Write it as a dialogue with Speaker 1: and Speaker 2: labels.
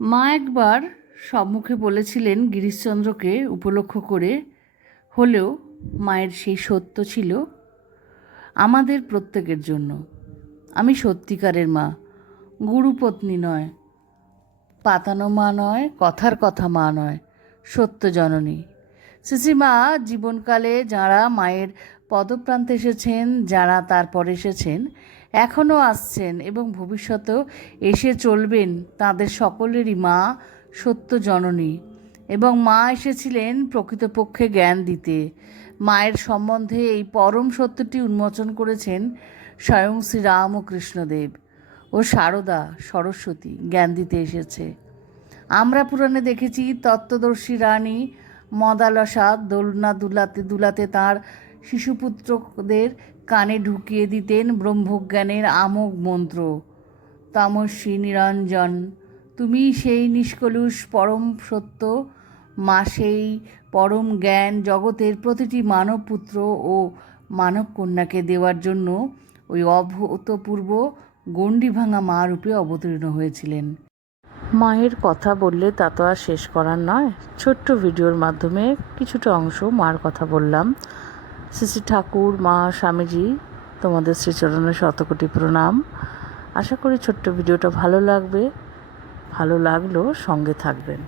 Speaker 1: মা একবার সম্মুখে বলেছিলেন গিরিশচন্দ্রকে উপলক্ষ করে, হলেও মায়ের সেই সত্য ছিল আমাদের প্রত্যেকের জন্য। আমি সত্যিকারের মা, গুরুপত্নী নয়, পাতানো মা নয়, কথার কথা মা নয়, সত্য জননী। সিসিমা জীবনকালে যাঁরা মায়ের পদপ্রান্তে এসেছেন, যারা তারপর এসেছেন এখনও আসছেন এবং ভবিষ্যতেও এসে চলবেন তাদের সকলেরই মা, সত্য জননী এবং মা এসেছিলেন প্রকৃতপক্ষে জ্ঞান দিতে। মায়ের সম্বন্ধে এই পরম সত্যটি উন্মোচন করেছেন স্বয়ং শ্রী রাম ও কৃষ্ণদেব ও সারদা সরস্বতী জ্ঞান দিতে এসেছে। আমরা পুরাণে দেখেছি তত্ত্বদর্শী রানী মদালসা দোলনা দুলাতে দুলাতে তার শিশুপুত্রদের কানে ঢুকিয়ে দিতেন ব্রহ্মজ্ঞানের আমোঘ মন্ত্র। তামস্বী নিরঞ্জন, তুমি সেই নিষ্কলুষ পরম সত্য, মা সেই পরম জ্ঞান জগতের প্রতিটি মানবপুত্র ও মানব কন্যাকে দেওয়ার জন্য ওই অভূতপূর্ব গণ্ডি ভাঙা মা রূপে অবতীর্ণ হয়েছিলেন। মায়ের কথা বললে তা তো আর শেষ করার নয়। ছোট্ট ভিডিওর মাধ্যমে কিছুটা অংশ মার কথা বললাম। শ্রী ঠাকুর, মা, স্বামীজি, তোমাদের শ্রীচরণের শতকোটি প্রণাম। আশা করি ছোট্ট ভিডিওটা ভালো লাগবে, ভালো লাগল, সঙ্গে থাকবেন।